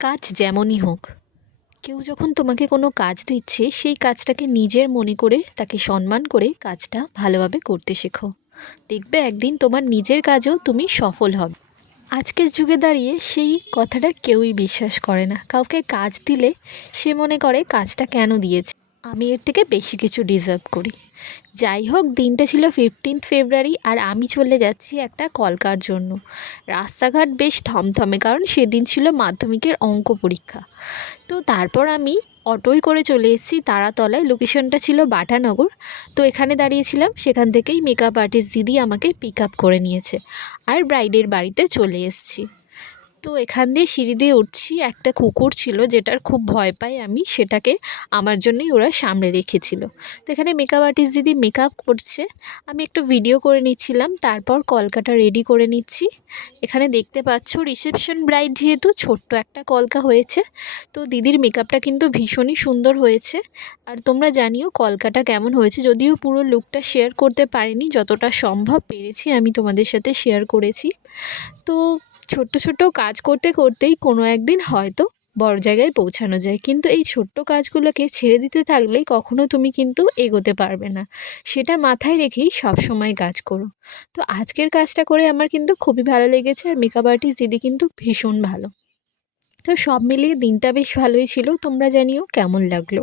কাজ যেমনই হোক, কেউ যখন তোমাকে কোনো কাজ দিচ্ছে সেই কাজটাকে নিজের মনে করে তাকে সম্মান করে কাজটা ভালোভাবে করতে শেখো। দেখবে একদিন তোমার নিজের কাজেও তুমি সফল হবে। আজকের যুগে দাঁড়িয়ে সেই কথাটা কেউই বিশ্বাস করে না। কাউকে কাজ দিলে সে মনে করে কাজটা কেন দিয়েছে, আমি এর থেকে বেশি কিছু ডিজার্ভ করি। যাই হোক, দিনটা ছিল 15 ফেব্রুয়ারি আর আমি চলে যাচ্ছি একটা কলকার জন্য। রাস্তাঘাট বেশ থমথমে, কারণ সেদিন ছিল মাধ্যমিকের অঙ্ক পরীক্ষা। তো তারপর আমি অটোয় করে চলে এসেছি তারাতলায়, লোকেশনটা ছিল বাটানগর। তো এখানে দাঁড়িয়েছিলাম, সেখান থেকেই মেকআপ আর্টিস্ট দিদি আমাকে পিক আপ করে নিয়েছে আর ব্রাইডের বাড়িতে চলে এসেছি। তো এখান দিয়ে সিঁড়ি দিয়ে উঠছি, একটা কুকুর ছিল যেটার খুব ভয় পাই আমি, সেটাকে আমার জন্যই ওরা সামনে রেখেছিল। তো এখানে মেকআপ আর্টিস্ট দিদি মেকআপ করছে, আমি একটু ভিডিও করে নিচ্ছিলাম, তারপর কলকাটা রেডি করে নিচ্ছি। এখানে দেখতে পাচ্ছ রিসেপশন ব্রাইড, যেহেতু ছোট্ট একটা কলকা হয়েছে। তো দিদির মেকআপটা কিন্তু ভীষণই সুন্দর হয়েছে। আর তোমরা জানিও কলকাটা কেমন হয়েছে, যদিও পুরো লুকটা শেয়ার করতে পারিনি, যতটা সম্ভব পেরেছি আমি তোমাদের সাথে শেয়ার করেছি। তো ছোট্ট ছোট্ট কাজ করতে করতেই কোনো একদিন হয়তো বড় জায়গায় পৌঁছানো যায়, কিন্তু এই ছোট্ট কাজগুলোকে ছেড়ে দিতে থাকলেই কখনো তুমি কিন্তু এগোতে পারবে না। সেটা মাথায় রেখেই সব সময় কাজ করো। তো আজকের কাজটা করে আমার কিন্তু খুবই ভালো লেগেছে, আর মেকআপ আর্টিস্ট দিদি কিন্তু ভীষণ ভালো। তো সব মিলিয়ে দিনটা বেশ ভালোই ছিল, তোমরা জানিও কেমন লাগলো।